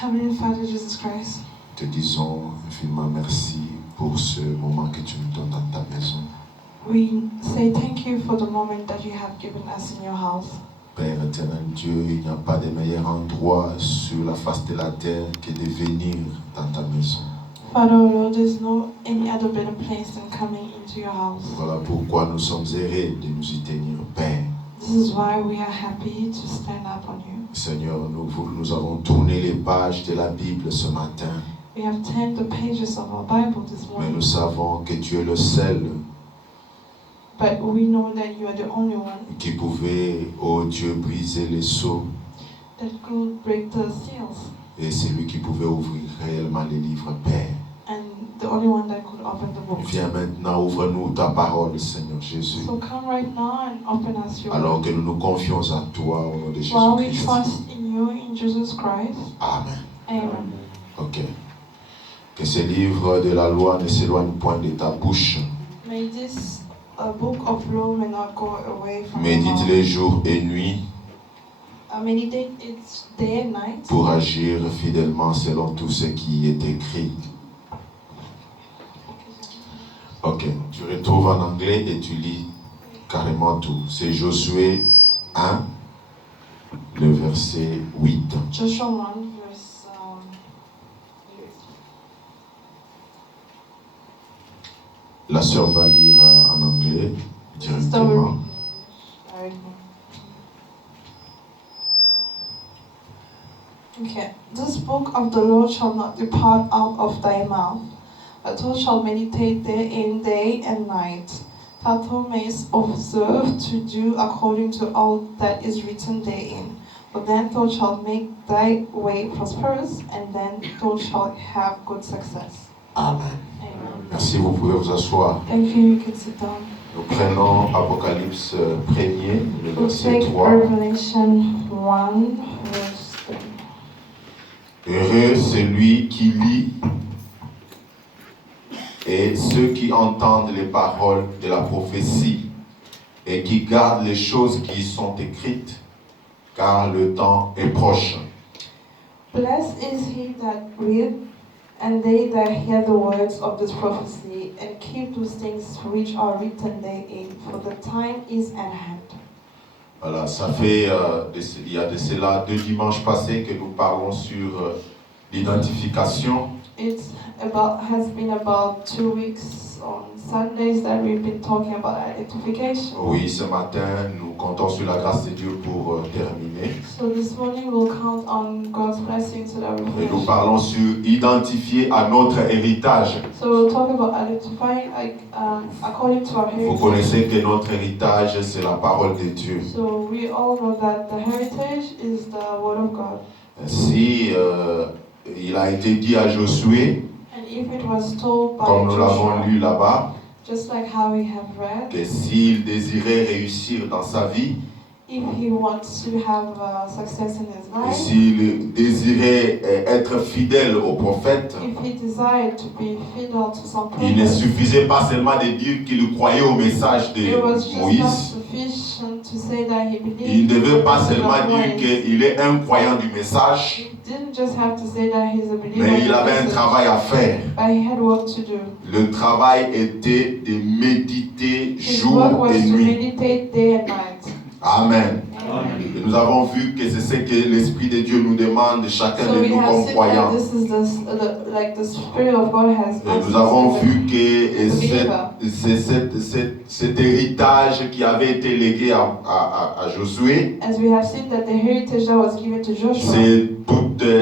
Heavenly Father, Jesus Christ, te disons infiniment merci pour ce moment que tu nous donnes dans ta maison. we say thank you for the moment that you have given us in your house. Père éternel Dieu, il n'y a pas de meilleur endroit sur la face de la terre que de venir dans ta maison. Father, Lord, there's no any other better place than coming into your house. Voilà pourquoi nous sommes heureux de nous y tenir, Père. This is why we are happy to stand up on you. Seigneur, nous avons tourné les pages de la Bible ce matin, We have turned the pages of our Bible this mais morning, nous savons que tu es le seul but we know that you are the only one qui pouvait, oh Dieu, briser les sceaux, that could break the seals, et c'est lui qui pouvait ouvrir réellement les livres, Père. and the only one that could open the book. Viens maintenant, ouvre-nous ta parole, Seigneur Jésus. So come right now and open us your Alors word. que nous nous confions à toi au nom de While we Jésus-Christ. trust in you, in Jesus Christ. Amen. Amen. Ok. Que ce livre de la loi ne s'éloigne point de ta bouche. May this book of law may not go away from your Médite-le mouth. jour et nuit Meditate it day and night pour agir fidèlement selon tout ce qui est écrit. Ok. Tu retrouves en anglais et tu lis carrément tout. C'est Josué 1, le verset 8. Joshua 1 verse 8. La sœur va lire en anglais directement. Okay. This book of the law shall not depart out of thy mouth, but thou shalt meditate therein day and night, that thou mayest observe to do according to all that is written therein. For then thou shalt make thy way prosperous, and then thou shalt have good success. Amen. Amen. Merci, vous pouvez vous asseoir. Thank you, you can sit down. Nous prenons Apocalypse 1er, le We'll verset take 3. Revelation 1 verse 3. Heureux celui qui lit et ceux qui entendent les paroles de la prophétie et qui gardent les choses qui y sont écrites, car le temps est proche. Blessed is he that read, and they that hear the words of this prophecy, and keep those things which are written therein, for the time is at hand. Voilà, ça fait, il y a de cela 2 dimanches passés que nous parlons sur l'identification. Has been about 2 weeks on Sundays that we've been talking about identification. Oui, ce matin, nous comptons sur la grâce de Dieu pour terminer. So this morning we'll count on God's blessing so that we Et nous finish. parlons sur identifier à notre héritage. So we'll talk about identifying according to our Vous heritage. connaissez que notre héritage, c'est la parole de Dieu. So we all know that the heritage is the word of God. Si il a été dit à Josué, And if it was told by comme nous l'avons Joshua, lu là-bas, just like how we have read, que s'il désirait réussir dans sa vie, if he wants to have success in his et life, s'il désirait être fidèle au prophète, if he desired to be fidel to some il ne purpose, suffisait pas seulement de dire qu'il croyait au message it was de just not Moïse. sufficient to say that he believed. Il ne devait pas in the seulement dire message of Christ. qu'il est un croyant du message, He didn't just have to say that he's a believer mais in il the avait un message, travail à faire. but he had work to do. Le travail était de méditer His jour work was et to nuit. meditate day and night. Amen. Amen. Et nous avons vu que c'est ce que l'Esprit de Dieu nous demande, chacun So de we nous have comme seen croyants. that this is the Spirit of God has Et asked nous avons us as vu que believer. cet héritage qui avait été légué à Josué, As we have seen that the heritage that was given to Joshua,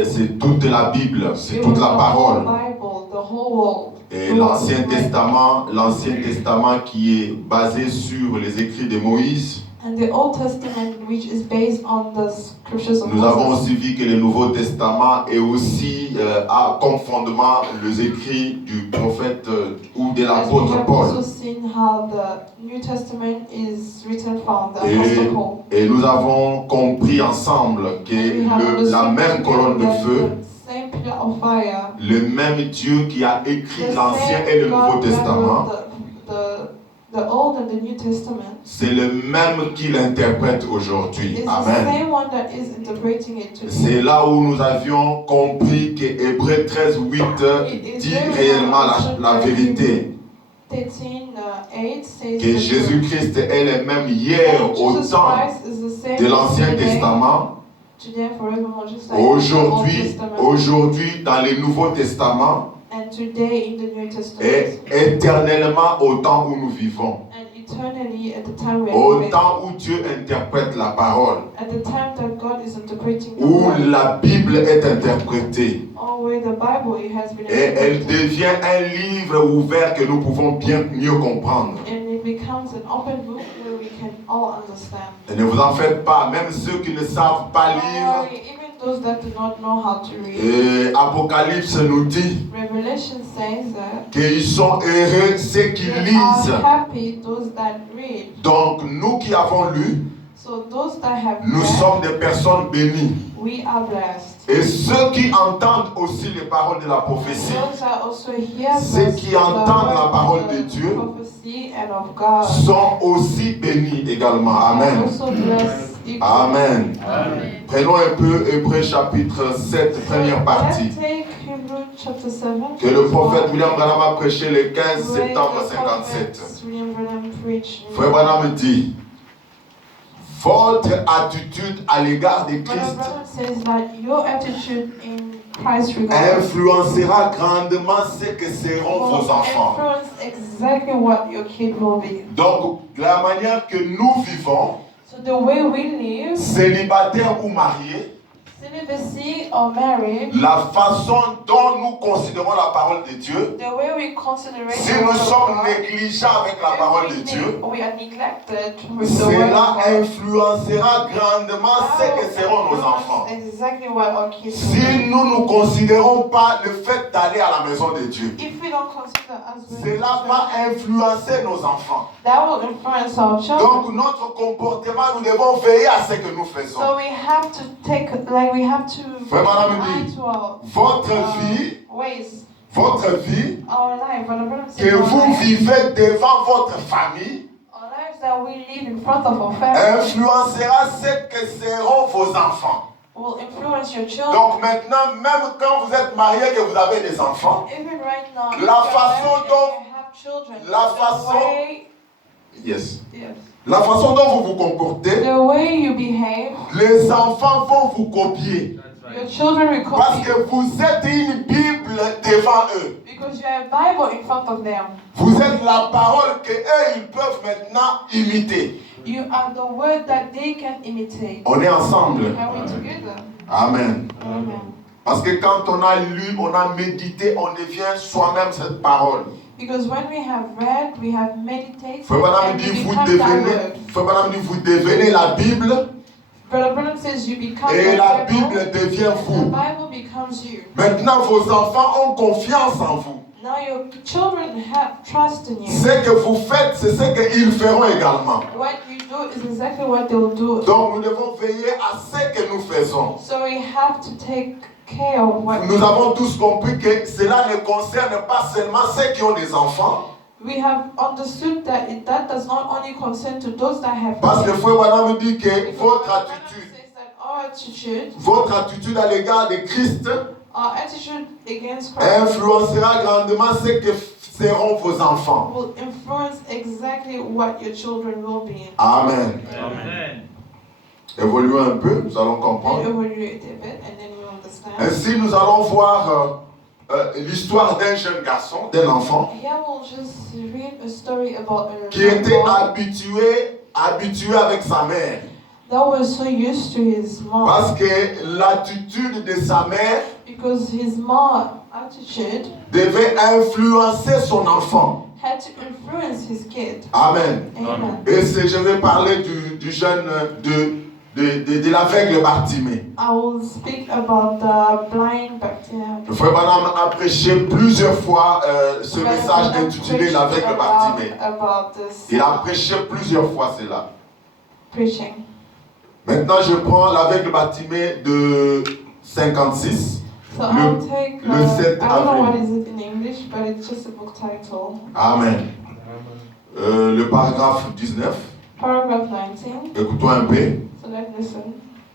c'est toute la Bible, c'est it toute was la the parole. whole Bible, the whole world. Et l'Ancien Testament qui est basé sur les écrits de Moïse. And the Old Testament, which is based on the scriptures of Nous avons Moses. aussi vu que le Nouveau Testament est aussi a comme fondement les écrits du prophète ou de As we l'apôtre have Paul. also seen how the New Testament is written from the Apostle Paul. Et nous avons compris ensemble que And we have la understood même colonne de that feu, the same pillar of fire, le même Dieu qui a écrit the l'Ancien same et le Nouveau God that Testament, wrote the the Old and the New Testament, c'est le même qui l'interprète aujourd'hui. is the Amen. same one that is interpreting it today. C'est là où nous avions compris que Hébreux 13:8 dit réellement la vérité. 13:8 says Que that Jésus-Christ est le même hier au Jesus temps Christ is the same de l'Ancien yesterday, Testament, today and forevermore, just like the Old aujourd'hui, Testament, aujourd'hui dans le Nouveau Testament and today in the New Testament, et éternellement au temps où nous vivons. and eternally at the time we are Au living, temps où Dieu interprète la parole, at the time that God is interpreting the où word, la Bible est interprétée. or where the Bible it has been Et elle interpreted, devient un livre ouvert que nous pouvons bien mieux comprendre. and it becomes an open book where we can all understand. Et ne vous en faites pas, même ceux qui ne savent pas Don't lire, worry, even those that do not know how to read, et Apocalypse nous dit Revelation says that qu'ils sont heureux ceux qui they lisent. are happy those that read. Donc nous qui avons lu, So those that have nous read, sommes des personnes bénies. we are blessed. Et ceux qui entendent aussi les paroles de la prophétie, Those that also hear ceux qui entendent la parole de Dieu, prophecy and of God sont aussi bénis également. are Amen. also blessed equally. Amen. Amen. Prenons un peu Hébreux chapitre 7, première partie, Let's take Hebrews chapter 7. que le prophète William Branham a prêché le 15 where septembre the 57. prophet William Branham preached. Frère Branham dit, votre attitude à l'égard de Brother Christ Branham says that your attitude in Christ regard influencera grandement ce que seront will vos enfants. influence exactly what your kid will be. Donc, la manière que nous vivons, So the way we live, célibataires ou mariés, celibacy or marriage, la façon dont nous considérons la parole de Dieu, the way we consider it, si nous sommes négligents avec la parole de Dieu, we are neglected with the word cela of God. influencera grandement ce que seront nos enfants. Exactly what our kids will Si do. nous ne considérons pas le fait d'aller à la maison de Dieu, If we don't consider us cela va influencer nos enfants. that will influence our children. Donc notre comportement, nous devons veiller à ce que nous faisons. So we have to take, we have to Frère Branham eye dit, to our votre vie, ways, votre vie, our life. Brother Branham says que our vous life, vivez devant votre famille, our lives that we live in front of our family influencera ce que seront vos enfants. will influence your children. Donc maintenant, même quand vous êtes marié et que vous avez des enfants, Even right now, if La you're façon married and dont- you have children, la the façon- way, yes. yes, La façon dont vous vous comportez, the way you behave, les enfants vont vous copier. your children will Parce copy que vous êtes une Bible devant eux. because you have a Bible in front of them. Vous êtes la parole que eux, ils peuvent maintenant imiter. You are the word that they can imitate. On est ensemble. Are we together? Amen. Amen. Parce que quand on a lu, on a médité, on devient soi-même cette parole. Because when we have read, we have meditated, Frère Branham and dit, we vous become that devenez, word. Frère Branham dit, vous devenez la Bible Brother Branham says you become et the la Bible, Bible devient and the vous. Bible becomes you. Maintenant, vos enfants ont confiance en vous. Now your children have trust in you. Ce que vous faites, c'est ce qu'ils feront également. What you do is exactly what they'll do. Donc, nous devons veiller à ce que nous faisons. So we have to take care of what Nous avons tous compris que cela ne concerne pas seulement ceux qui ont des enfants. we have understood that that does not only concern to those that have Parce que Frère Branham me dit que Because votre Brother Branham attitude, says that votre attitude à l'égard de Christ our attitude against Christ influencera grandement ce que seront vos enfants. will influence exactly what your children will be. Amen. Amen. Évoluons un peu, nous allons And comprendre. evaluate a bit, and then we'll understand. Ainsi, nous allons voir l'histoire d'un jeune garçon, d'un enfant, Here we'll just read a story about a qui était boy habitué avec sa mère. that was so used to his mom Parce que l'attitude de sa mère because his mom attitude devait influencer son enfant. had to influence his kid. Amen. Amen. Et je vais parler du jeune, de l'aveugle Bartimée. I will speak about the blind Bartimaeus. Le frère Branham a prêché plusieurs fois ce message intitulé l'aveugle Bartimée. About this Il a prêché plusieurs fois cela. preaching. Maintenant, je prends l'aveugle Bartimée de 56. So I'll take, le 7 I don't know avril. what is it in English, but it's just a book title. Amen. Le paragraphe 19. Paragraph 19. Écoutons un peu. So let's listen.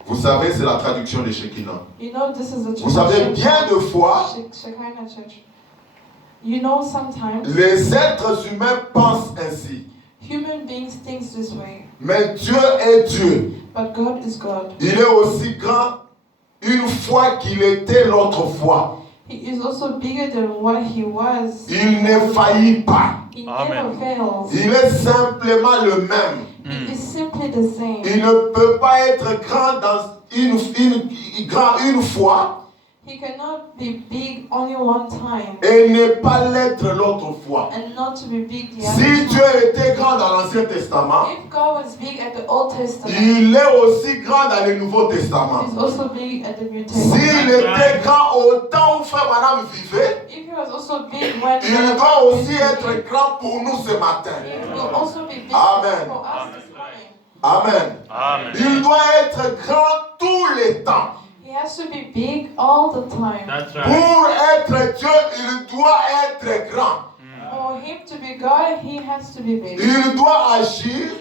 Vous savez, c'est la traduction de Shekinah. You know, this is the Vous savez, tradition bien de fois, Shekinah Church. You know, sometimes les êtres humains pensent ainsi. human beings think this way, Mais Dieu est Dieu. but God is God. Il est aussi grand une fois qu'il était l'autre fois. He is also bigger than what he was. Il ne faillit pas. He Amen. never fails. Il est simplement le même. He is simply the same. Il ne peut pas être grand dans une fois He cannot be big only one time et ne pas l'être l'autre fois. and not to be big the other Si time. Dieu était grand dans l'Ancien Testament, If God was big at the Old Testament, il est aussi grand dans le Nouveau Testament. He's also big at the New S'il Testament. était grand au temps où Frère Madame vivait, If he was also big when il doit aussi être grand pour nous ce matin. He will also be big Amen. for us this morning. Amen. Amen. Il doit être grand tous les temps. He has to be big all the time. That's right. Pour être Dieu, il doit être grand. For him to be God, he has to be big. Il doit agir,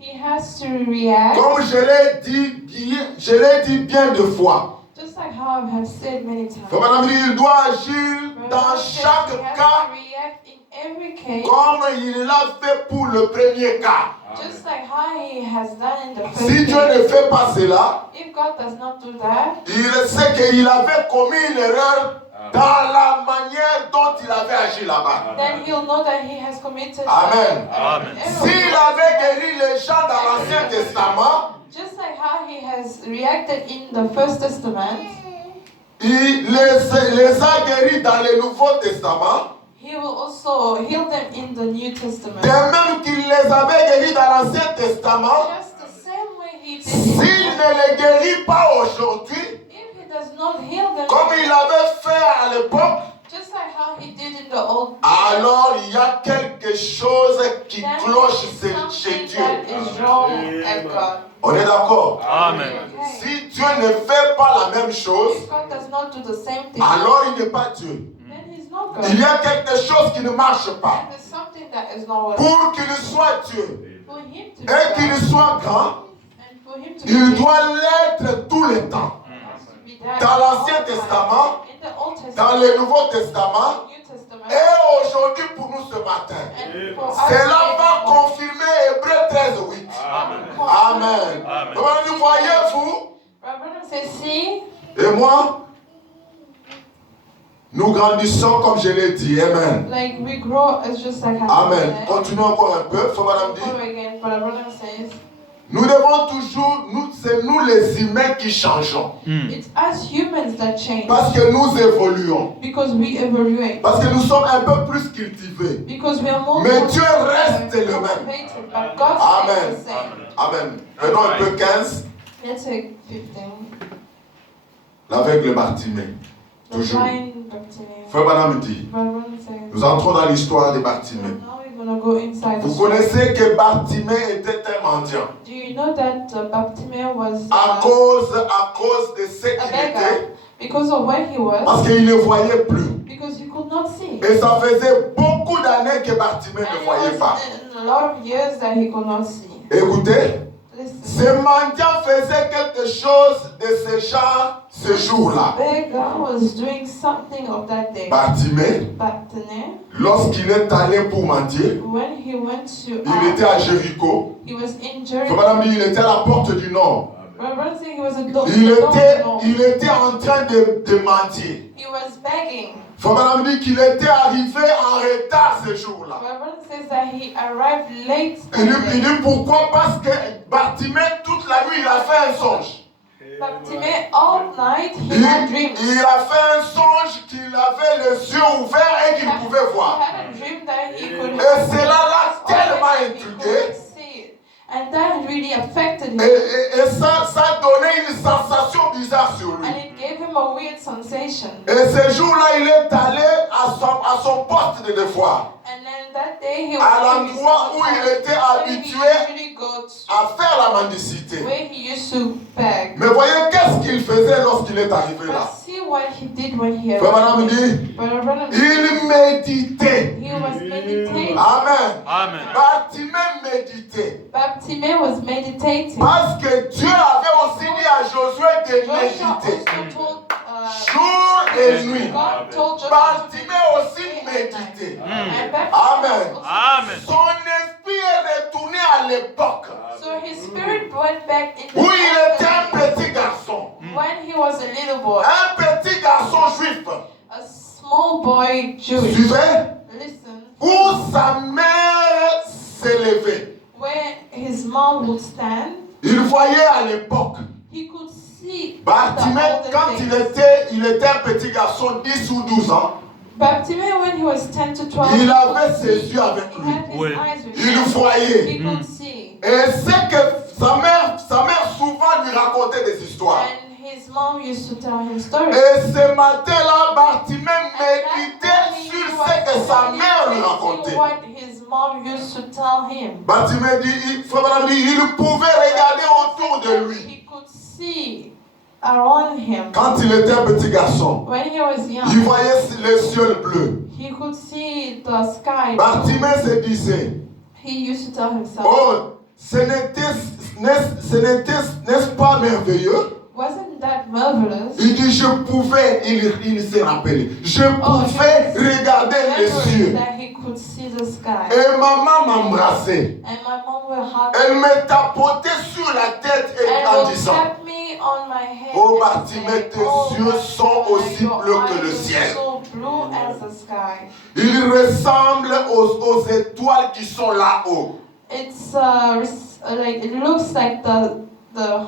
He has to react, comme je l'ai dit bien de fois. just like how I have said many times. Frère Madame, il doit agir Brother dans says chaque he has cas to react in every case, comme il l'a fait pour le premier cas. just like how he has done in the first Si Dieu ne case. fait pas cela, If God does not do that, il sait qu'il avait commis une erreur dans la manière dont il avait agi là-bas. then he'll know that he has committed Amen. Amen. S'il avait guéri les gens dans l'Ancien Testament, just like how he has reacted in the First Testament, il les a guéris dans le Nouveau Testament. he will also heal them in the New Testament. De même qu'il les avait guéris dans l'Ancien Testament, Just the same way he did s'il it. ne les guérit pas aujourd'hui, If he does not heal them, comme il avait fait à l'époque, just like how he did in the old, alors il y a quelque chose qui then cloche there is chez something Dieu. that is wrong at God. On est d'accord? Amen. Okay. Si Dieu ne fait pas la même chose, If God does not do the same thing, alors il n'est pas Dieu. then he's not God. Il y a quelque chose qui ne marche pas. There's something that is not working. Pour qu'il soit Dieu For him to be et qu'il God, soit grand, and for him to il be doit l'être tout le temps. Dans l'Ancien Testament, in the Old Testament, dans le Nouveau Testament New Testament, et aujourd'hui pour nous ce matin. and for us Cela va today. confirmer Hébreu 13:8. Amen. Amen. Vous voyez-vous Brother says, see, et moi, nous grandissons comme je l'ai dit. Amen. like we grow as just like I Amen. said. Continuons encore un peu. Faut madame Before dit. again, but brother says, Nous devons toujours, c'est nous les humains qui changeons. it's us humans that change Parce que nous évoluons. because we evaluate, Parce que nous sommes un peu plus cultivés. because we are more Mais Dieu reste le même. cultivated, but God Amen. stays the same. Amen. Prenons un peu 15. Let's take 15. L'aveugle Bartimée. The Toujours. blind Bartimaeus. Frère Madame dit. Brother says, Nous entrons dans l'histoire de Bartimée. now we're gonna go inside. the Vous story. connaissez que Bartimée était un mendiant. Do you know that Bartimaeus was À cause de ce a qu'il était. beggar because of where he was? Parce qu'il ne voyait plus. Because he could not see. Et ça faisait beaucoup d'années que Bartimée And ne it voyait was pas. a lot of years that he could not see. Écoutez, Listen. ce mendiant faisait quelque chose de ce genre ce jour-là. Beggar was doing something of that day. Bartimée, Bartimaeus, lorsqu'il est allé pour mendier, when he went to il était à Jéricho. he was in Faut Jericho. madame dit, il était à la porte du nord. My brother said he was a Il était en train de mendier. He was begging. Faut madame dit qu'il était arrivé en retard ce jour-là. My brother says that he arrived late. Il dit pourquoi? Parce que Bartimée, toute la nuit, il a fait un songe. Bartimaeus, all night he had dreams. Il a fait un songe qu'il avait les yeux ouverts et qu'il pouvait voir. He had a dream that he could Et cela l'a tellement he intrigué. could see it. And that really affected him. Et ça donnait une sensation bizarre sur lui. And it gave him a weird sensation. Et ce jour-là, il est allé à son poste de devoir. And then that day he à was l'endroit où il était habitué à faire la mendicité. where he used to beg. Mais voyez qu'est-ce qu'il faisait lorsqu'il est arrivé But là. see what he did when he Frère Branham arrived. dit, Brother Branham, il méditait. he was meditating. Amen. Amen. Bartimée méditait. Bartimaeus was meditating. Parce que Dieu avait aussi dit à Josué de Joshua méditer. also told Jour et nuit. God told Joshua Bartimée aussi méditait. and Baptist Amen. also- Amen. Son esprit est retourné à l'époque So his spirit went back in the où il était un old petit garçon. days when he was a little boy, Un petit garçon juif. a small boy Jewish. Suivez. Listen, Où sa mère s'élevait. where his mom would stand, Il voyait à l'époque. he could see Bartimée, the quand older il était un petit garçon, 10 ou 12 ans, Bartimaeus, when he was 10 to 12, il he avait could ses see. yeux avec He lui. had his Oui. eyes with Il him. voyait. He could see. Et c'est que sa mère souvent lui racontait des histoires. And his mom used to tell him stories. Et ce matin-là, Bartimée And that méditait morning sur he was ce que sa mère lui meditating racontait. what his mom used to tell him. Bartimée dit, Frère Branham dit, il pouvait regarder autour de lui. He could see around him. Quand il était un petit garçon, When he was young, il voyait le ciel bleu. he could see the sky. Bartimée se disait, He used to tell himself, oh, n'est-ce pas merveilleux? wasn't that marvelous? Il dit, je pouvais, il s'est rappelé, je pouvais regarder les cieux. That he could see the sky. Et maman m'embrassait. And my mom will hug Elle me tapotait sur la tête et en and will disant, tap me on my head. oh and Bartimée, say, tes "Oh, yeux sont aussi your bleus que eyes le are ciel. so blue as the sky." Il ressemble aux étoiles qui sont là-haut. It's like it looks like the Aux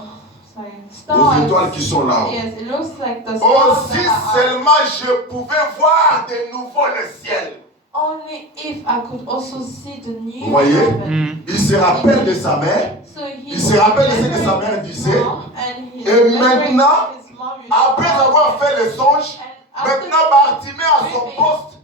stars. étoiles qui sont là-haut. Yes, it looks like the Oh, stars. si that are seulement je pouvais voir de nouveau le ciel. only if I could also see the new Vous voyez? heaven. Il se rappelle de sa mère. So he Il se rappelle de ce que sa remembered mère his disait. mom, and he Et remembered maintenant, his mom used to Après tell avoir him. fait le songe, And after maintenant Bartimée à son dreaming, poste,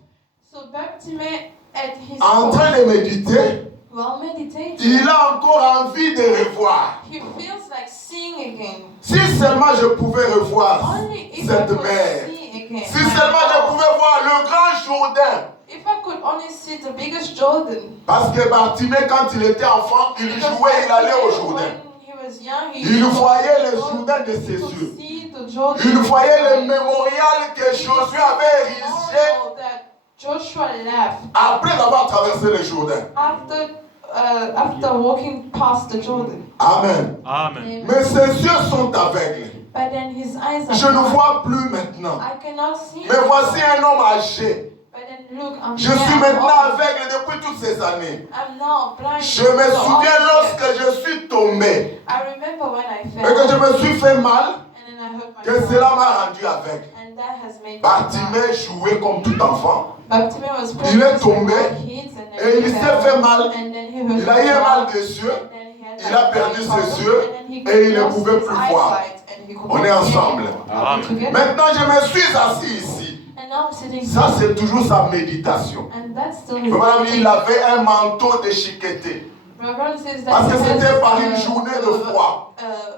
so Bartimaeus at his en post, train de méditer, while meditating, il a encore envie de revoir. he feels like seeing again. Si seulement je pouvais revoir Only if I cette could mer. see again. Si seulement je pouvais voir le grand Jourdain. If I could only see the biggest Jordan. Parce que Bartimée, quand il était enfant, il Because jouait, il allait au Jourdain. when he was young, he Il used to voyait go le to Jourdain de ses could yeux. see the Jordan. Il voyait le mémorial que Josué avait érigé Memorial that Joshua left après avoir traversé le Jourdain. after walking past the Jordan. Amen. Amen. Mais ses yeux sont aveugles. But then his eyes are Je ne blind. vois plus maintenant. I cannot see. Mais voici un homme âgé. But then look, I'm Je suis now maintenant old. aveugle depuis toutes ces années. I'm now blind. Je me So souviens all lorsque je suis tombé I remember when I et fell. que je me suis fait mal, And then I hurt que myself. cela m'a rendu aveugle. And that has made me blind. Bartimée jouait comme tout enfant. Bartimaeus was Il est practicing tombé all kids and then et he il s'est fell. fait mal. And then he hurt Il a eu un himself. mal des yeux. And then he had Il a like perdu eye ses problem, yeux and then he et il ne lost pouvait his plus voir. eyesight and he could On not est see ensemble. anymore. Amen. Together. Maintenant, je me suis assis ici. And now I'm sitting Ça, here. c'est toujours sa méditation. And that's still his Voilà, il meditation. avait un manteau déchiqueté. Reverend says that Parce que he has, c'était par une journée de froid.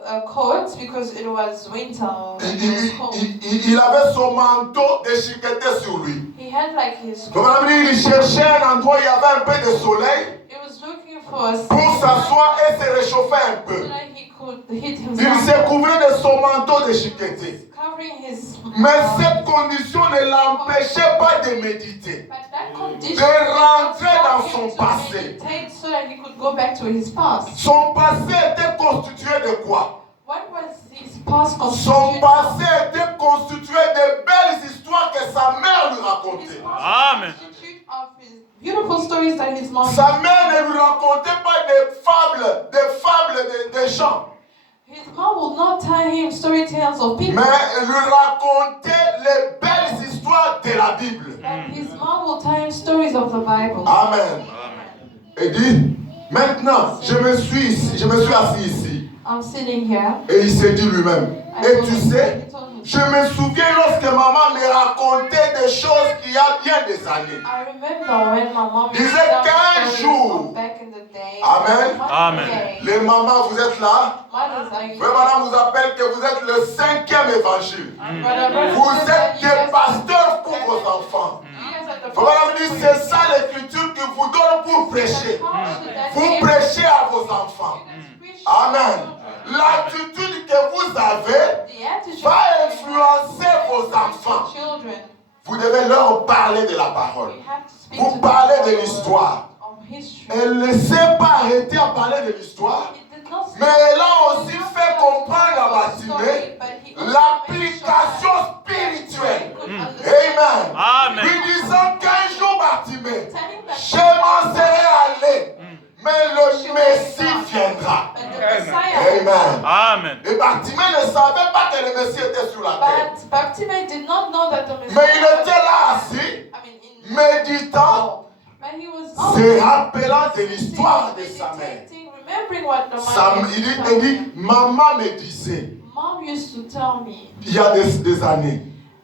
a coat because it was winter. It was cold. Il avait son manteau déchiqueté sur lui. He had like his Voilà, il cherchait un endroit où il y avait un peu de soleil He was looking for a pour s'asseoir et se réchauffer un so peu. that he could hit Il himself. s'est couvert de son manteau déchiqueté. Covering his Mais cette condition ne l'empêchait pas de méditer. But that condition de rentrer stopped dans him son to passé. meditate so that he could go back to his past. Son passé était constitué de quoi? What was his past Son constituted passé était constitué de belles histoires que sa mère lui of? His racontait. past Amen. was constituted of his beautiful stories that his mom Sa mère ne lui racontait pas des fables des gens. His mom would not tell him story tales of people. Mais elle lui racontait les belles histoires de la Bible. But his mom will tell him stories of the Bible. Amen. Et dit, maintenant, je me suis assis ici. I'm sitting here. Et il s'est dit lui-même, I et told tu him- sais, he told me, je me souviens lorsque maman me racontait des choses qu'il y a bien des années. I remember when my mom used to Disait tell me 15 stories jours. from back in the day. Amen. One Amen. day, Les mamans, vous êtes là? mothers are you Frère Madame vous appelle que vous êtes le 5e évangile. Brother, Vous sister, êtes you des guys- pasteurs pour vos enfants. you guys are the Frère Madame dit, pastors c'est for ça your l'écriture que vous donne pour prêcher. kids. Vous prêchez à vos enfants. Amen. L'attitude que vous avez The attitude va that influencer vos enfants. children. Vous devez leur parler de la parole. We have to speak Vous to parlez them de l'histoire. of history. Elle ne s'est pas arrêtée à parler de l'histoire, He did not mais say- elle a aussi he did not fait say comprendre à about Bartimée story, but he also l'application made sure spirituelle. that he could understand. Amen. Amen. Lui disant qu'un jour, Bartimée, Telling that je m'en serai allé, mais le Messie viendra. but the Messiah Amen. Amen. Et Bartimée ne savait pas que le Messie était sur la terre. But Bartimaeus did not know that the Messiah Mais il était là assis, I mean, in méditant, but he was se rappelant de l'histoire de sa mère. meditating, remembering what the Sa- mom il used to dit, tell il dit, him. maman me disait, Mom used to tell me il y a des années,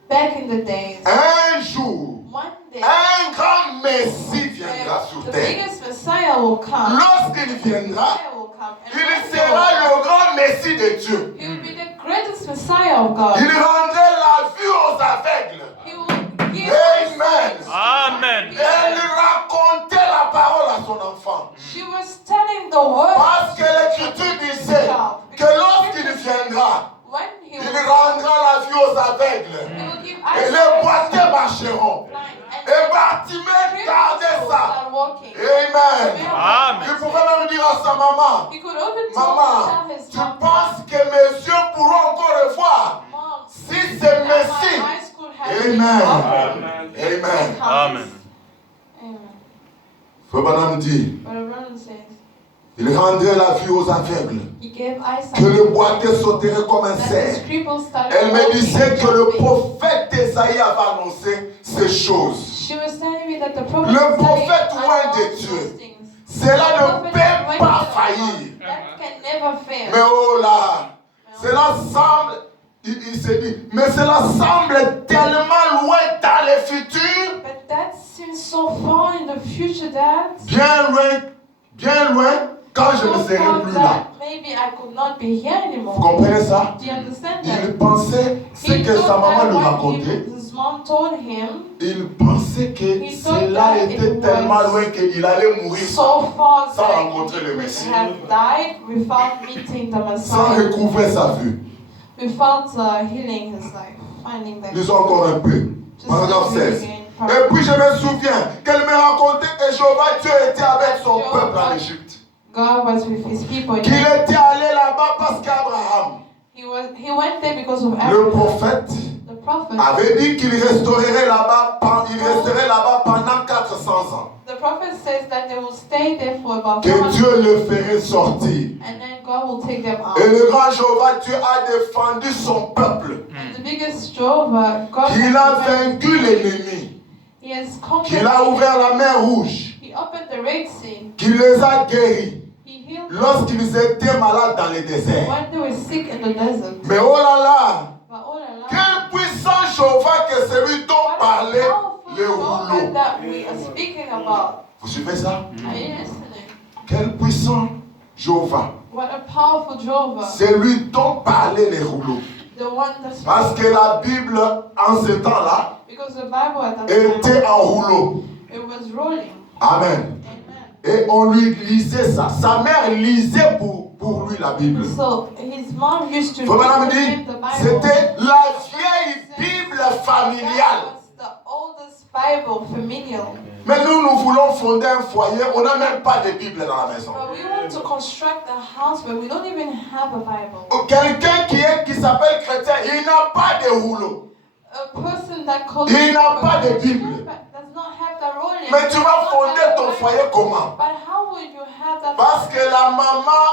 back in the days, un jour, one day, un grand Messie viendra sur the terre. biggest Messiah will come. Lorsqu'il viendra, Messiah will come. And il one day sera will le grand Messie de Dieu. He will be the greatest Messiah of God. Il rendrait la vue aux aveugles. He will give Amen. Amen. Elle racontait la parole à son enfant. She was telling the word Parce que l'Écriture disait que lorsqu'il viendra, when he il will rendra la vue aux aveugles. he will give Et eyes les to boiteux marcheront. blind Et Bartimée gardait ça. start walking. Amen. Amen. Il pouvait même dire à sa maman, He could even maman, tell his tu mom, penses que mes yeux pourront encore revoir Mom, si c'est that Messie? my eyes could have been Amen. opened. Amen. Amen. Amen. Frère Branham dit, But Aaron says, il rendrait la vue aux aveugles, he gave eyesight que le boiteux sauterait comme un that the cerf. cripples started Elle me walking disait and que le jumping. prophète Esaïe avait annoncé ces choses. She was telling me that the prophet Le prophète Isaiah loin de announced Dieu. those things. Cela The ne prophet peut is pas right faillir. there. That can never fail. Mais oh là, cela semble, il se dit, mais cela semble tellement loin dans le futur, But that seems so far in the future that bien loin, quand je ne so serai far plus là. that maybe I could not be here Vous anymore. comprenez ça? Do you understand Il that? pensait, ce He que sa thought maman that lui when racontait, his mom told him il pensait que He thought cela that était it tellement was loin qu'il allait mourir so far sans that rencontrer he le could Messie, have died without meeting the sans Messiah, recouvrer sa vue. without healing his life, finding them. Lisons encore un peu. Just Paragraphe read 16. again, Et puis je me souviens qu'elle me racontait que Jéhovah Dieu était avec son peuple en Égypte. God was with his people. Qu'il était allé là-bas parce qu'Abraham, He went there because of le Abraham. prophète, The prophet. avait dit qu'il resterait là-bas pendant 400 ans. The prophet says that they will stay there for about Que 400 Dieu le ferait sortir. and then God will take them out. Et le grand Jéhovah Dieu a défendu son peuple. And the biggest Jehovah, God Qu'il a has vaincu l'ennemi. He has conquered. Qu'il a ouvert la mer rouge. He opened the Red Sea. Qu'il les a guéris He healed them lorsqu'ils étaient malades dans le désert. when they were sick in the desert. Mais oh là là, But oh la la, quel puissant Jéhovah que celui dont what a parlait powerful le Jehovah rouleau. that we are speaking about. Vous suivez ça? Are you listening? Quel puissant Jéhovah. What a powerful Jehovah. C'est lui dont parlait les rouleaux. The one that's Parce que la Bible, en ce temps-là, because the Bible at that time était en rouleau. it was rolling. Amen. Amen. Et on lui lisait ça. Sa mère lisait pour lui la Bible. So his mom used to Frère Branham read to dit, him the Bible. c'était la vieille Bible familiale. That was the oldest Bible, familial. Mais nous voulons fonder un foyer, on n'a même pas de Bible dans la maison. But we want to construct a house, but we don't even have a Bible. Quelqu'un qui s'appelle chrétien, il n'a pas de rouleau. A person that calls Il n'a himself pas a de Christian Bible. but does not have the rolling. Mais tu vas Does not fonder have ton the foyer Bible. comment? But how will you have that? Parce que la maman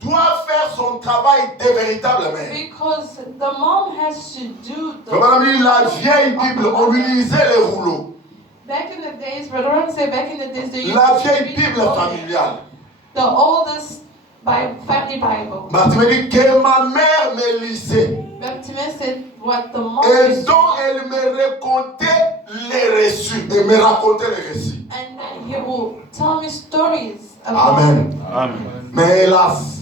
doit faire son travail de véritable mère. Because the mom has to do the. Frère Branham dit, la vieille Bible, on lui lisait les rouleaux. Back in the days, Brother Ron said back in the days they used La to vieille read Bible the familiale. oldest family Bible. Bartimée dit que ma mère me lisait Bartimaeus said what the mom et used dont elle me racontait les récits. Et me racontait les récits. and then he will tell me stories about Amen. Amen. Mais hélas,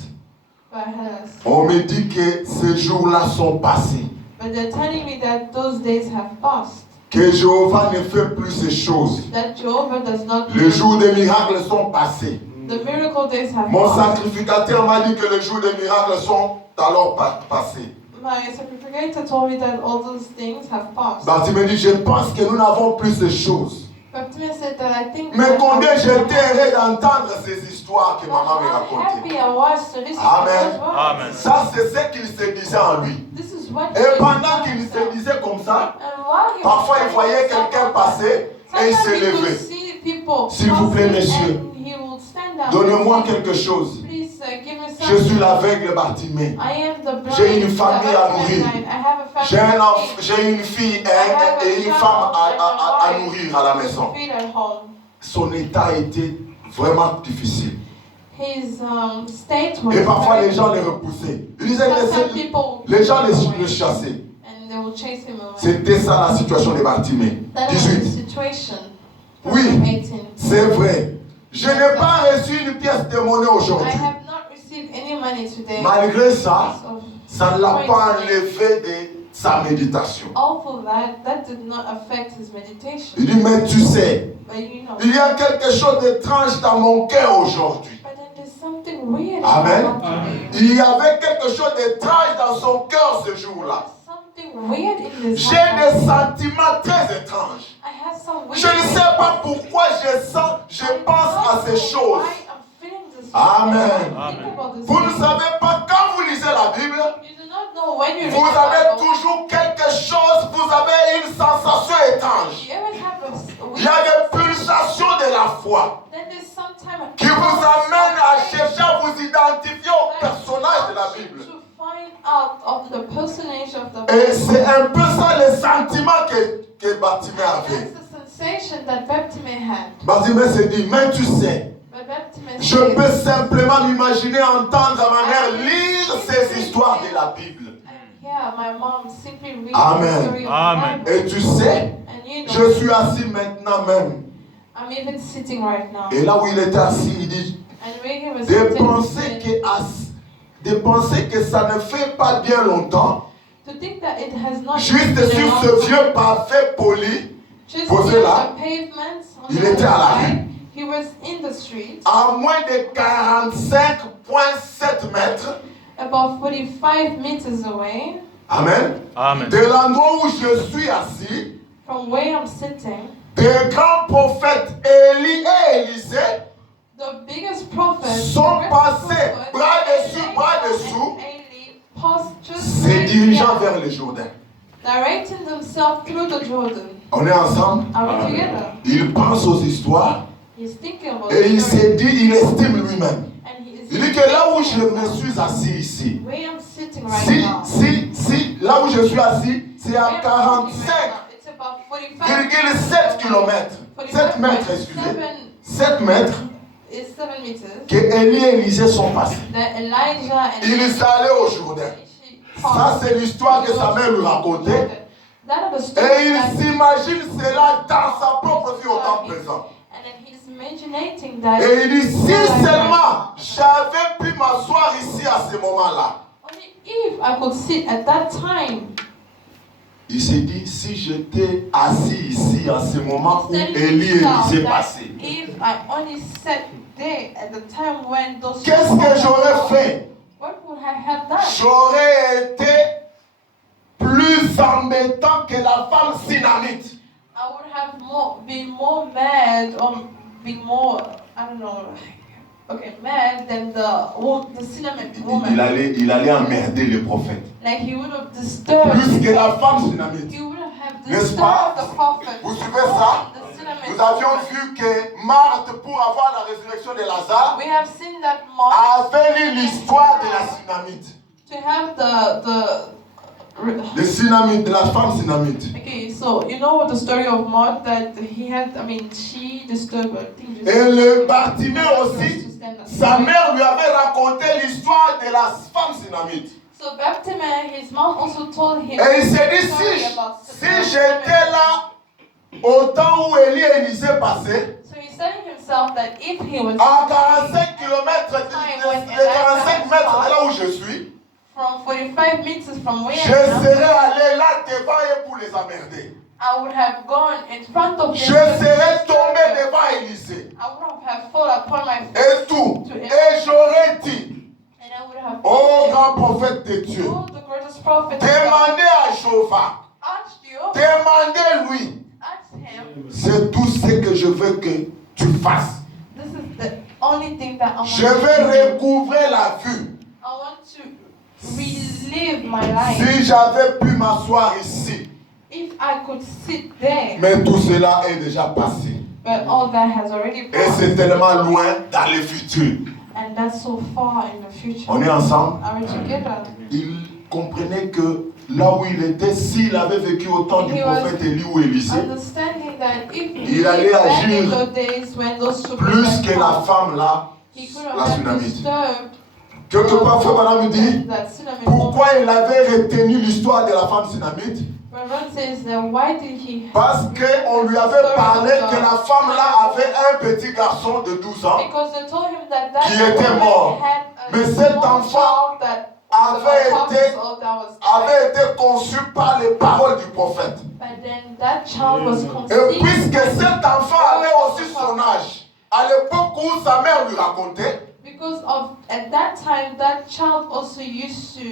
Bahalas. on me dit que ces jours-là sont passés. But they're telling me that those days have passed. Que Jéhovah ne fait plus ces choses. That Jehovah does not. Les jours des miracles sont passés. The miracle days have Mon passed. sacrificateur m'a dit que les jours des miracles sont alors passés. My sacrificator told me that all those things have passed. Bartimée dit, je pense que nous n'avons plus ces choses. Bartimaeus said that I think. Mais combien j'étais heureux d'entendre ces histoires que maman me How racontait. happy I was to listen Amen. to those words. Amen. Ça, c'est ce qu'il se disait en lui. This is what. Et pendant qu'il se disait comme ça, And while he was parfois il telling voyait himself quelqu'un that, passer et il se sometimes he could levait. see people S'il vous plaît, passing messieurs, and he would stand up donnez-moi and say, quelque chose. Please give me Je something. suis l'aveugle Bartimée. I am the blind. J'ai une famille à the nourrir. blind. I have a J'ai family un to feed. j'ai une fille et une femme à nourrir à la maison. Feed at home. Son état était vraiment difficile. His state was Et parfois very- les gens le repoussaient. Ils disaient, Some laissez- people les gens push him le away, chassaient. and they will chase him away. C'était ça la situation de Bartimée. That was the 18. situation. Oui. Verse 18. C'est vrai. Je n'ai pas reçu une pièce de monnaie I aujourd'hui. have not received any money today. Malgré ça, because of ça ne l'a pas coins. enlevé de sa méditation. All for that did not affect his meditation. Il dit, mais tu sais, But you know, il y a quelque chose d'étrange dans mon cœur aujourd'hui. but then there's something weird Amen. about today. Il y avait quelque chose d'étrange dans son cœur ce jour-là. There's something weird in this J'ai heart. des sentiments très étranges. I have some weird Je ne sais pas pourquoi je pense à ces choses. Amen. Vous ne savez pas, quand vous lisez la Bible, You do not know when you vous read the avez Bible, toujours quelque chose, vous avez une sensation étrange. you always have a Il y a des pulsations de la foi then there's sometimes qui vous amènent à chercher à vous identifier au personnage de la Bible. to find out of the personage of the Et Bible. c'est un peu ça le sentiment que Bartimée avait. That's the sensation that Bartimaeus had. Bartimée se dit, mais tu sais, But Bartimaeus je said, peux simplement m'imaginer entendre ma mère lire ces histoires de la Bible. yeah, my mom simply reads Amen. the story of Amen. the Bible. Et tu sais, And you know, je suis assis maintenant même. I'm even sitting right now. Et là où il était assis, il dit, And where he was de sitting, penser he said, de penser que ça ne fait pas bien longtemps, to think that it has not juste been sur a ce long vieux pavé poli, Just posé near là, the pavement on il the était à la other rue. side. He was in the street, à moins de 45,7 mètres. about 45 meters away Amen. Amen. De l'endroit où je suis assis, from where I'm sitting. des grands prophètes Élie et Élisée The biggest prophet, sont the passés greatest bras prophet, dessus, Elijah bras and dessous, Eli, passed just se right dirigeant here, vers le Jourdain. directing themselves through the Jordan. On est ensemble. Are we together? Il pense aux histoires He's thinking about et il the story, se dit, il estime lui-même. and he is Il dit que là où je thinking me suis assis ici, where I'm sitting right now. si, là où je suis assis, c'est à Where I'm sitting right 45,7 now, it's about 45 kilomètres. 7 mètres, excusez. 7 mètres is 7 meters. que Élie et Élisée sont passés. That Elijah and Ils sont allés au Jourdain. Ça, c'est l'histoire que sa mère lui racontait. That was a story Et il that- s'imagine cela dans sa propre vie au temps présent. And then he's imaginating that Et il dit, si seulement j'avais pu m'asseoir ici à ce moment-là. only if I could sit at that time. Il s'est dit, si j'étais assis ici à ce moment où Telling Élie et himself Élisée that passaient, if I only sat there at the time when those qu'est-ce que j'aurais fait? what would I have done? J'aurais été plus embêtant que la femme synamite. I would have been more mad or been more, I don't know, okay, mad than the cinnamon woman. Il allait emmerder le prophète. Like he would have disturbed. Plus que la femme synamite. He would have N'est-ce pas? disturbed the prophet. Vous suivez ça? The cinnamon Nous avions woman. vu que Marthe, pour avoir la résurrection de Lazare, We have seen that Mark avait lu l'histoire de la synamite. to have the Le synamite, de la femme synamite. okay, So you know the story of Maud that she disturbed her. Et le Bartimée aussi, sa mère lui avait raconté l'histoire de la femme sunamite. So Bartimaeus, his mom also told him. Et il s'est dit, si j'étais là au temps où Élie et Élisée passaient, So he's telling himself that if he was à 45 km, les 45 mètres de là où je suis, from 45 meters from where je serais allé là devant eux pour les emmerder. I would have gone in front of them. Je serais tombé devant Élisée. I would have fallen upon my Et tout. Et j'aurais dit, and I would have ô grand prophète de Dieu, oh, the greatest prophet. demandez à Jéhovah, Asked you. demandez-lui. Ask him. C'est tout ce que je veux que tu fasses. This is the only thing that I want Je vais recouvrer la vue. I want to relive my life. Si j'avais pu m'asseoir ici, If I could sit there. mais tout cela est déjà passé. But all that has already Et passed. c'est tellement loin dans le futur. And that's so far in the future. On est ensemble. Are we together? Il comprenait que là où il était, s'il avait vécu au temps du prophète Élie ou Élisée, Understanding that if il allait back agir in those days when those two plus prophets que la come, femme là, he could la have Sunamite. disturbed Quelque part, frère Madame me dit, that Sunamite. pourquoi il avait retenu l'histoire de la femme Sunamite? Reverend says that why did he? Parce qu'on lui avait parlé que la femme là avait un petit garçon de 12 ans Because they told him that qui était mort. Mais cet enfant avait été conçu par les paroles du prophète. But then that child was Et conceived. puisque cet enfant avait aussi son âge, à l'époque où sa mère lui racontait, Because of at that time that child also used to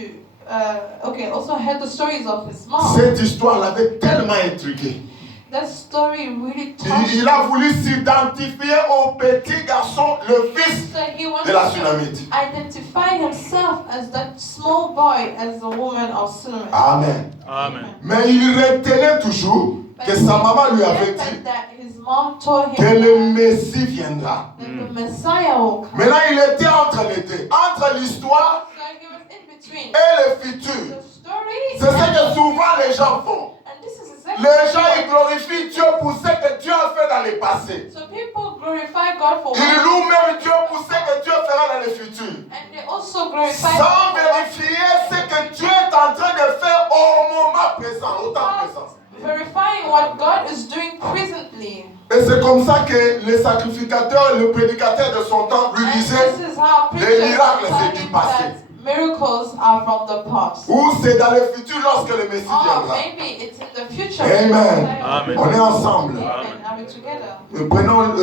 also had the stories of his mom. cette histoire l'avait tellement intrigué. That story really touched Il a voulu s'identifier au petit garçon, le fils so he wanted de la to Sunamite. identify himself as that small boy, as the woman of Sunamite. Amen. Amen. Mais il retenait toujours que sa maman lui avait dit that his mom told que him le Messie viendra. that the Messiah will come. Maintenant, il était entre les deux, entre l'histoire So he was in between et le futur. the story C'est ce que souvent les gens font. and this is exactly Les gens ils glorifient Dieu pour ce que Dieu a fait dans le passé. so people glorify God for Ils louent même Dieu pour ce que Dieu fera dans le futur. and they also glorify Sans God for vérifier ce que Dieu est en train de faire au moment présent, au temps présent. verifying what God is doing presently. Et c'est comme ça que les sacrificateurs, le prédicateur de son temps lui And disaient this is how les preachers miracles, are c'est telling du passé. that miracles are from the past. Ou c'est dans le futur lorsque le Messie Or viendra. maybe it's in the future. Amen. Amen. On est ensemble. Amen. Are we together? Prenons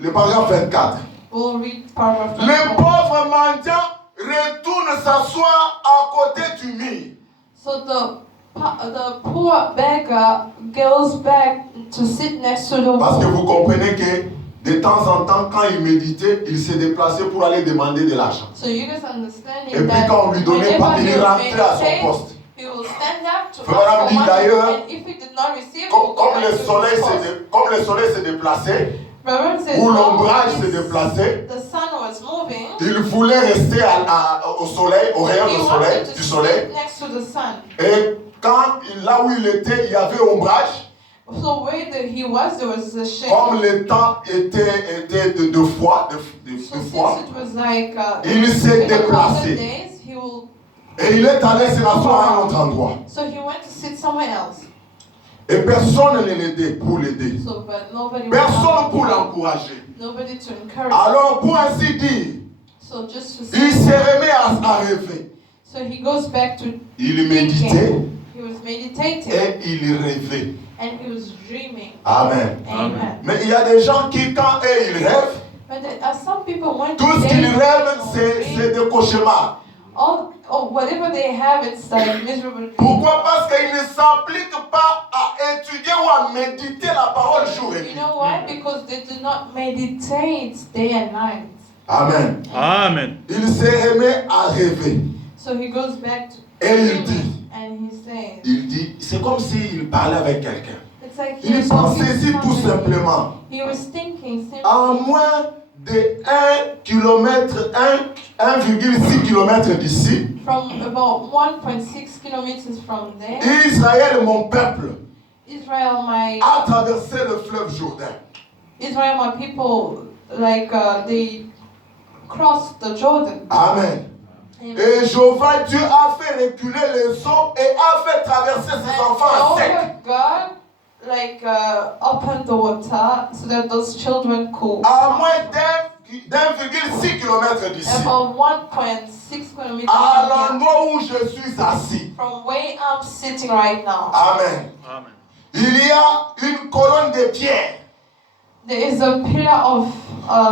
le paragraphe 24. We'll read paragraph Les 24. pauvres mendiants retournent s'asseoir à côté du mur. So the poor beggar goes back to sit next to the Parce que wall. vous comprenez que de temps en temps, quand il méditait, il se déplaçait pour aller demander de l'argent. So you guys understanding Et puis that quand on lui donnait pas, whenever il he rentrait à son meditates, poste. he will stand up to Frère Branham ask dit for money, d'ailleurs, and if he did not receive, he will go Comme back le to his soleil post. comme le soleil se déplaçait, Reverend says, ou "Oh, l'ombrage se this- déplaçait, the sun was moving. il voulait rester au soleil, au rayon He du wanted soleil, to du soleil. sit next to the sun. Et quand là où il était, il y avait ombrage. So where he was, there was a shade. Comme le temps était de froid, So de since froid, it was like il s'est in the colder déplacé. days, he will. Et il est allé se rasseoir à un autre endroit. So he went to sit somewhere else. Et personne ne l'aidait pour l'aider. So, but nobody. Personne pour l'encourager. Nobody to encourage. Alors, pour ainsi dire, So just to il sit. se remet à rêver. So he goes back to Il méditait thinking. He was meditating et il rêvait. and he was dreaming. Amen. Amen. Mais il y a des gens qui, quand eux, ils rêvent, But there are some people when tout ce they qu'ils rêvent, or c'est dream, des cauchemars. whatever they have, it's like miserable. Pourquoi? Parce qu'ils ne s'appliquent pas à étudier ou à méditer la parole jour et You nuit. know why? Because they do not meditate day and night. Amen. Amen. Il se remet à rêver. So he goes back to Et il dreaming, dit, and he says, c'est comme s'il parlait avec quelqu'un. it's like Il was pensait talking si to tout somebody. simplement, He was thinking simply, à moins de 1 km, 1,6 km d'ici, from about 1.6 kilometers from there, Israël, mon peuple, Israel, a traversé le fleuve Jourdain. Israel, my people, they crossed the Jordan. Amen. Amen. Et Jéhovah Dieu a fait reculer les eaux et a fait traverser ses enfants à sec. God, opened the water so that those children could. À moins d'1,6 km d'ici. About 1.6 kilometers À l'endroit où je suis assis. from where I'm sitting right now. Amen. Amen. Il y a une colonne de pierres There is a pillar of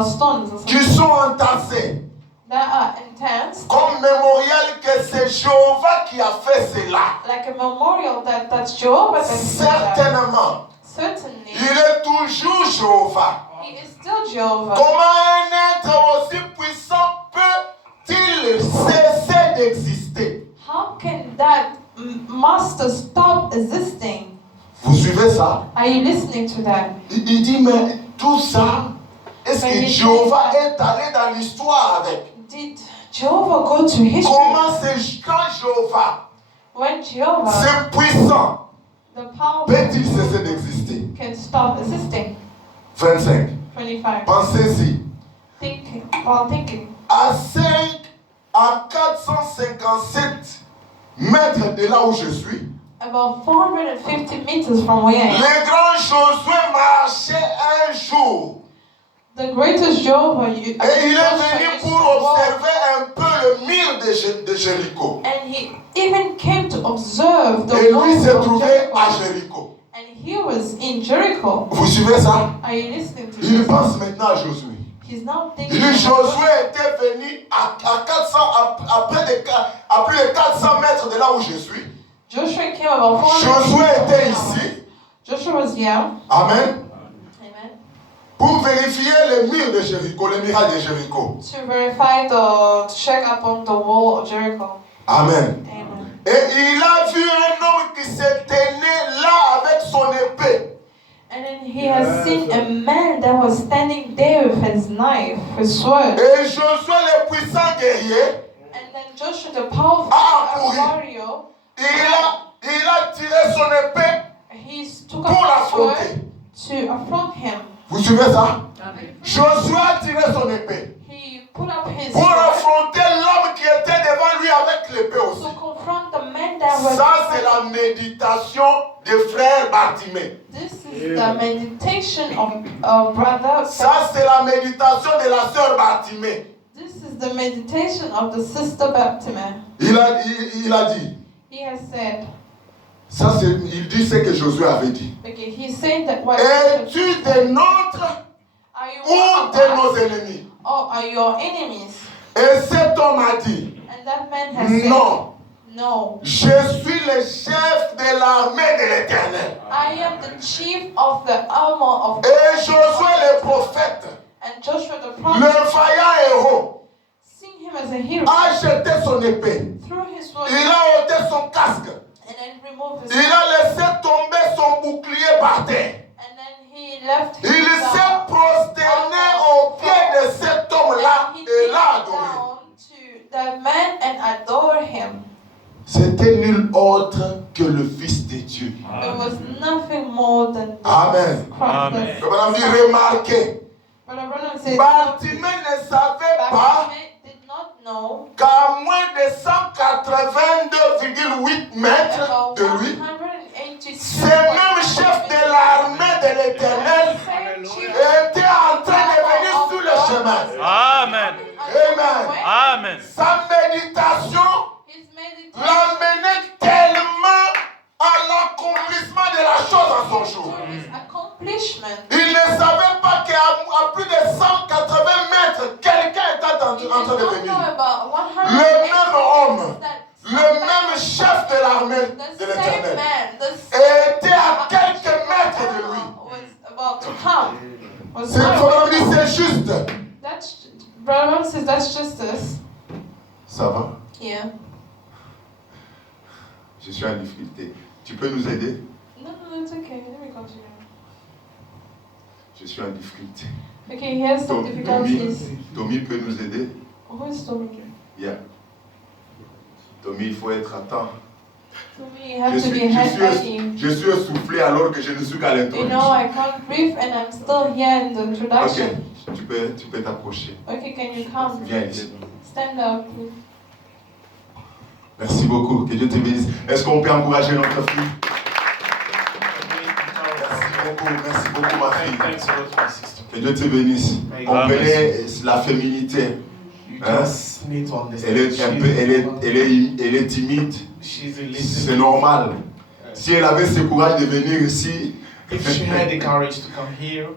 stones qui sont entassées that are intense, comme mémorial que c'est Jéhovah qui a fait cela. like a memorial that's Jehovah that did that. Certainement, Certainly, il est toujours Jéhovah. he is still Jehovah. Comment un être aussi puissant peut-il cesser d'exister? How can that master stop existing? Vous suivez ça? Are you listening to that? Il dit, mais tout ça, est-ce Mais que il Jéhovah est allé dans l'histoire avec? Did Jehovah go to history? Comment c'est quand Jéhovah, When Jehovah, c'est puissant, the power peut-il cesser d'exister? can stop existing? 25. 25. Pensez-y. While thinking. À 457 mètres de là où je suis, About 450 meters from where I am, le grand Josué marchait un jour. the greatest Jehovah Et il est venu pour observer un peu le mur de Jéricho. and he even came to observe the Et lui walls s'est of trouvé Jericho. à Jéricho. And he was in Jericho. Vous suivez ça? Are you listening to Il this? pense maintenant à Josué. He's now Il thinking dit about Josué était venu à 400, à plus de 400 mètres de là où je suis. Joshua came about 400 Josué meters était from ici. now. Joshua was here. Amen. Amen. Pour vérifier les murs de Jéricho, les murailles de Jéricho. To verify to check upon the wall of Jericho. Amen. Amen. Et il a vu un homme qui se tenait là avec son épée. And then he has seen a man that was standing there with his knife, his sword. Et Josué, le puissant guerrier, And then Joshua, the powerful warrior, il a tiré son épée he took pour up his l'affronter. sword to affront him. Vous suivez ça? Josué a tiré son épée He put up his pour sword affronter l'homme qui était devant lui avec l'épée aussi. to confront the man that was. Ça, c'est la méditation des frères Bartimée. This is the meditation of brother. Ça, c'est la méditation de la sœur Bartimée. This is the meditation of the sister Baptiste. Il a dit, He has said, il dit ce que Josué avait dit. okay, he said that what Es-tu des nôtres are you ou one of de nos us, ennemis? or are your enemies? Et cet homme a dit, And that man has said, non, no, je suis le chef de l'armée de l'Éternel. I am the chief of the armor of Et Josué le prophète, And Joshua the le prophet, vaillant héros, seeing him as a hero, a jeté son épée. threw his sword Il a ôté son casque. and then removed his Il a laissé tomber son bouclier par terre. and then he left his Il s'est prosterné au pied de cet homme-là and he et kneeled l'a adoré. down to that man and adored him. C'était nul autre que le Fils de Dieu. It was nothing more than Amen. Amen. Le madame dit, remarquez, Brother Branham said, Bartimée ne savait pas Baptiste did not know qu'à moins de 182,8 mètres about de lui, 182 ce même chef de l'armée de l'Éternel était en train de venir sur le chemin. Amen. Amen. Amen. Sa méditation His meditation l'emmenait tellement à l'accomplissement de la chose en son jour. to his accomplishment. Il ne savait pas qu'à plus de 180 mètres, quelqu'un était en He did train de not venir. know about Le même homme, 180 that le même chef de l'armée the de same l'Éternel, man, the same était à quelques mètres de lui. was about to come. Was C'est not comme with dit, him. c'est juste. That's Brother Branham says that's justice. Ça va? Yeah. Je suis en difficulté. Tu peux nous aider? No, it's okay. Let me continue. Je suis en difficulté. Okay, he has some difficulties. Tommy peut nous aider? Who is Tommy? Yeah. Tommy, il faut être à temps. Tommy, you have to be ready. Je suis essoufflé parler alors que je ne suis qu'à You l'introduction. know, I can't breathe and I'm still here in the Ok, introduction. tu peux t'approcher. Okay, can you come? Viens ici. Stand up, please. Merci beaucoup, que Dieu te bénisse. Est-ce qu'on peut encourager notre fille? Merci beaucoup ma fille. Thanks a lot, my sister. Que Dieu te bénisse. Comprenez la féminité. You Hein? just need to understand. Elle est un peu, elle est timide. She's a C'est little. normal. Si elle avait ce courage de venir ici, If she had the courage to come here,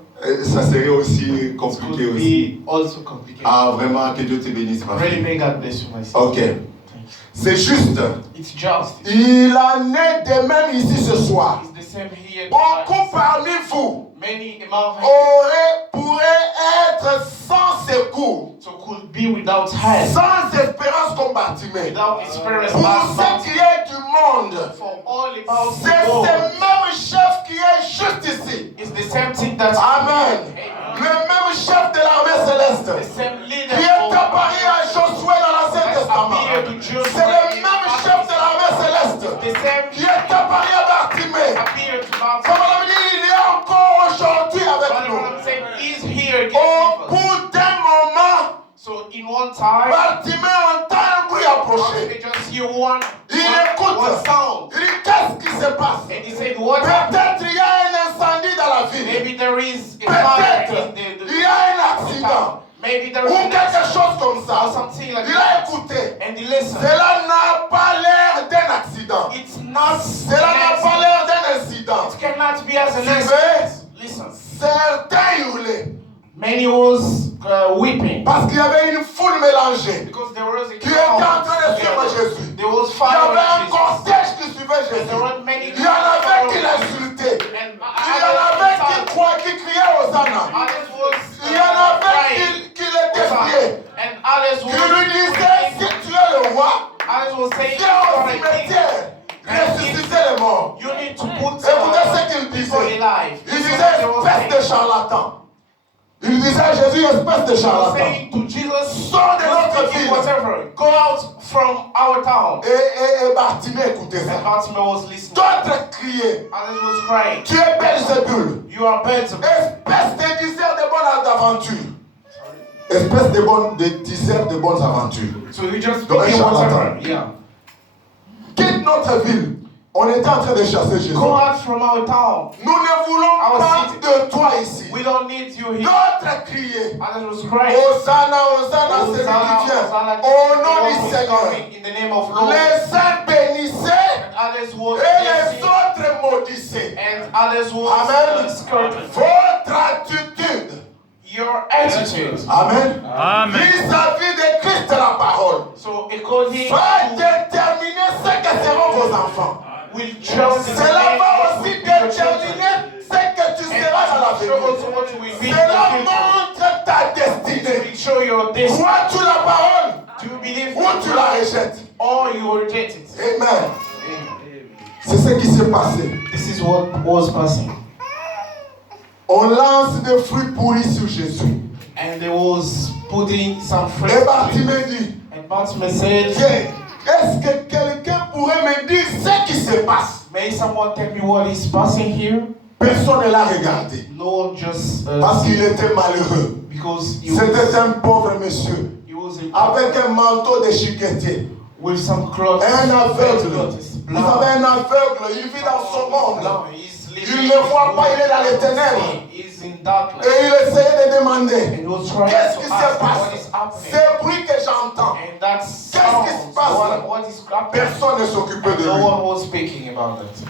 ça serait aussi it compliqué would aussi. be also complicated. Ah, vraiment, que Dieu te bénisse ma Really, fille. may God bless you, my sister. Ok. Thank you. C'est juste. It's just. Il en est de même ici ce soir. It's the same here. Beaucoup parmi vous Many among pourraient être sans secours, so could be without help, sans espérance comme Bartimée. without experience. Pour ce qui est du monde, For all about c'est the ce world, même chef qui est juste ici. it's the same thing that. Amen. Le même chef de l'armée The céleste same leader. qui est apparu à Josué dans l'Ancien Testament. C'est le même chef de l'armée céleste The same qui est apparu à Bartimée. appeared to Mount. Ça veut dire il est encore aujourd'hui avec But nous. what I'm saying is here again Au with us. bout d'un moment, So in one time, Bartimée entend un bruit approcher. they just hear one écoute. sound. Il dit qu'est-ce qui se passe? And he said, what happened? Peut-être il y a un incendie dans la ville. Maybe there is a fire Peut-être in il y a un accident. Maybe there Ou is an quelque accident chose comme or ça. something like Il a that. écouté. And he listened. Cela n'a pas l'air d'un accident. It's not Cela n'a pas an l'air d'un incident. accident. It cannot be as an Tu accident. Listen. Certains hurlaient. Many was weeping Parce qu'il y avait une foule mélangée because there was a qui était en crowd train de suivre together. Jésus. There was Il y fire avait un in Jesus. cortège qui suivait And Jésus. there were many Il y en avait qui followers. l'insultaient. And Il y en avait qui criaient Hosanna. others was Il y en avait crying. qui les défiaient. And others Qui lui disaient, si tu es le roi, others was saying, viens au "You are a king. cimetière, ressusciter les morts. You need to put Écoutez ce qu'il people disait. alive." Il disait, espèce de charlatan. Il disait à Jésus, espèce de He was charlatan. saying to Jesus, Sors de notre ville. whatever, go out from our town. Et Bartimée écoutait And ça. Bartimaeus was listening. D'autres criaient, Others was crying, tu es Belzébul, "You are Beelzebub." espèce de diseur de bonnes aventures. Espèce de diseur de bonnes aventures. So he just Donc, un became charlatan. whatever. Yeah. Quitte notre ville. On était en train de chasser Jésus. Go out from our town. Nous ne voulons Our pas city. de toi ici. We don't need you here. D'autres criaient, Others was crying, Hosanna, Hosanna, celui "Hosanna, qui vient. Hosanna, Au the nom one du who is Seigneur. coming in the name of Lord." Les uns bénissaient And others was et les blessing, autres maudissaient. and others was Amen. skirting. Votre attitude, Your attitude. Amen, Amen. vis-à-vis de Christ la parole, So according va to déterminer ce que seront vos enfants. will just Cela va aussi déterminer ce que tu seras dans l'avenir. Cela montre ta destinée. will show your destiny. Crois-tu la parole Do you believe ou tu la rejettes? or you will reject it? Amen. C'est ce qui s'est passé. This is what was passing. On lance des fruits pourris sur Jésus. And there was putting some fruit. Et Bartimée dit, And Bartimaeus said, tiens, est-ce que quelqu'un pourrait me dire ce qui se passe? "May someone tell me what is passing here?" Personne ne l'a regardé. No one just Parce qu'il était malheureux. because C'était un pauvre monsieur. he was a, Avec un manteau de chiquetier. with some clothes. Un aveugle. Clothes, Vous savez, un aveugle, il vit dans son monde. Blind. He's living Il ne voit pas, il est dans les ténèbres. He's in darkness. Et il essayait de demander, And he was trying qu'est-ce to qui se ask what is passe? happening. Ces bruits que j'entends, And that Qu'est-ce qui se sounds, passe? what is happening? personne ne s'occupait de No lui. one was speaking about it.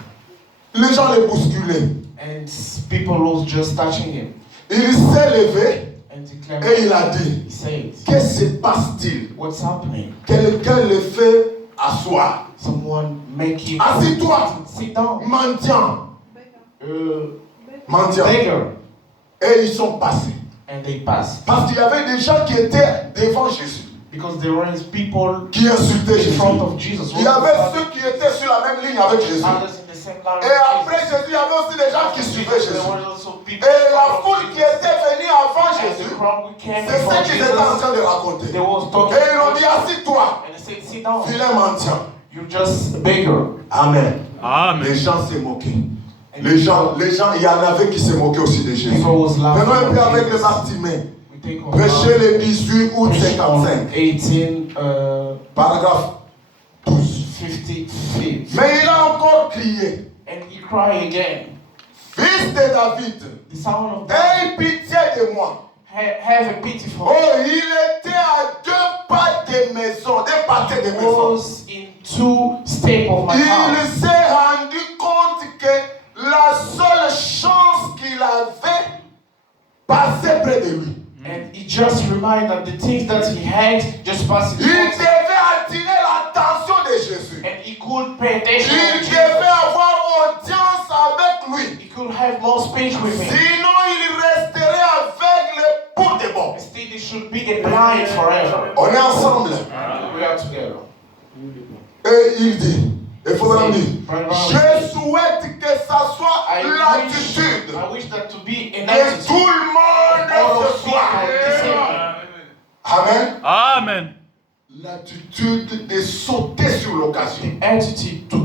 Les gens le bousculaient. And people was just touching him. Il s'est levé And declared, et il a dit, he said, que se passe-t-il? "What's happening? Quelqu'un le fait asseoir. Someone make him Assis-toi, sit down. mendiant, Uh, mendiant. beggar." Et ils sont passés. And they passed. Parce qu'il y avait des gens qui étaient devant Jésus, Because there were people qui insultaient in Jésus. front of Jesus. Il y avait ceux qui étaient sur la même ligne avec Jésus. Others in the same line Et with après Jesus. Jésus, il y avait aussi des gens qui suivaient There Jésus. were also people Et la in front of foule qui Jesus. était venue avant And the Jésus, crowd who came c'est ce before qu'ils étaient en Jesus, train de raconter. they was talking. Et ils ont dit, assis-toi, And they said, "Sit down. vilain mendiant. You're just a beggar." Amen. Amen. Les gens se moquaient. Les gens, il y en avait qui se moquaient aussi de Jésus. People was laughing Prenons un peu at avec le Jesus. Bartimée. We take on Prêché le 18 août preached on 55. 18, Paragraphe 12. 55. Mais il a encore crié. And he cried again. Fils de David, The son of David, aie pitié de moi. have a pity for Oh, me. il était à 2 pas des maisons, 2 pâtés de maisons. Was in 2 steps of my Il house. s'est rendu compte que la seule chance qu'il avait passait près de lui. And he just reminded that the things that he had just passed Il in front of him. devait attirer l'attention de Jésus. And he could pay attention Il to devait Jesus. avoir audience avec lui. He could have more speech with him. Sinon, il resterait aveugle pour de bon. Instead, he should be a blind forever. On est ensemble. We are together. Et il dit, il faut me dire, Brother Ronald, je souhaite que ça soit l'attitude I wish that to be an de attitude. tout le monde All ce of people soir. this evening. Amen. Amen. L'attitude de sauter sur l'occasion. Attitude to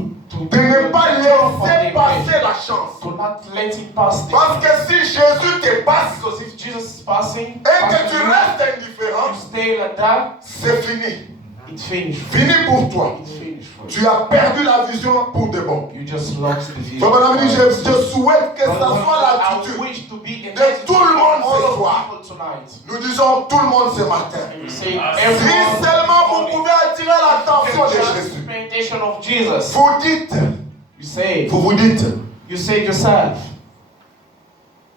De ne pas laisser passer la chance. to not let it pass the Parce que si Jésus te passe because if Jesus is passing et que tu you, restes you indifférent, stay like that, c'est fini. it's finished. Fini pour toi. It's finished for you. Tu as perdu la vision pour de bon. You just lost the vision. Donc, mon ami, je souhaite que Brother ça Ronald, soit I l'attitude. wish to be an de attitude tout le monde of all ce of soir. people tonight. Nous disons tout le monde ce matin. And you say Si everyone seulement vous pouvez attirer l'attention de just Jésus. pay attention of Jesus. Vous dites, You dites yourself.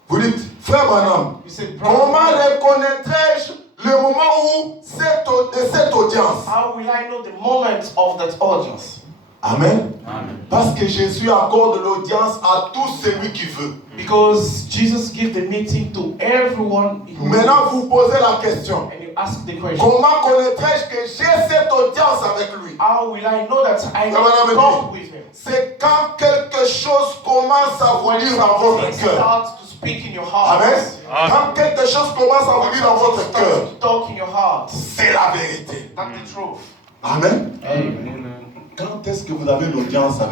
vous dites, frère Branham, You said, comment brother, reconnaîtrai-je le moment où de cette audience? how will I know the moment of that audience? Amen. Amen. Parce que Jésus accorde l'audience à tout celui qui veut. Because Jesus gives the meeting to everyone. Who Maintenant, wants. vous posez la question. And you ask the question, Comment connaîtrai-je que j'ai cette audience avec lui? how will I know that I Brother need to Branham, talk with him? c'est quand quelque chose commence à vous dire dans votre It cœur. starts to speak in your heart. Amen. Amen. Quand quelque chose commence à vous dire dans votre cœur, To talk in your heart. c'est la vérité. That's the truth. Amen. Amen. Quand est-ce que vous avez l'audience avec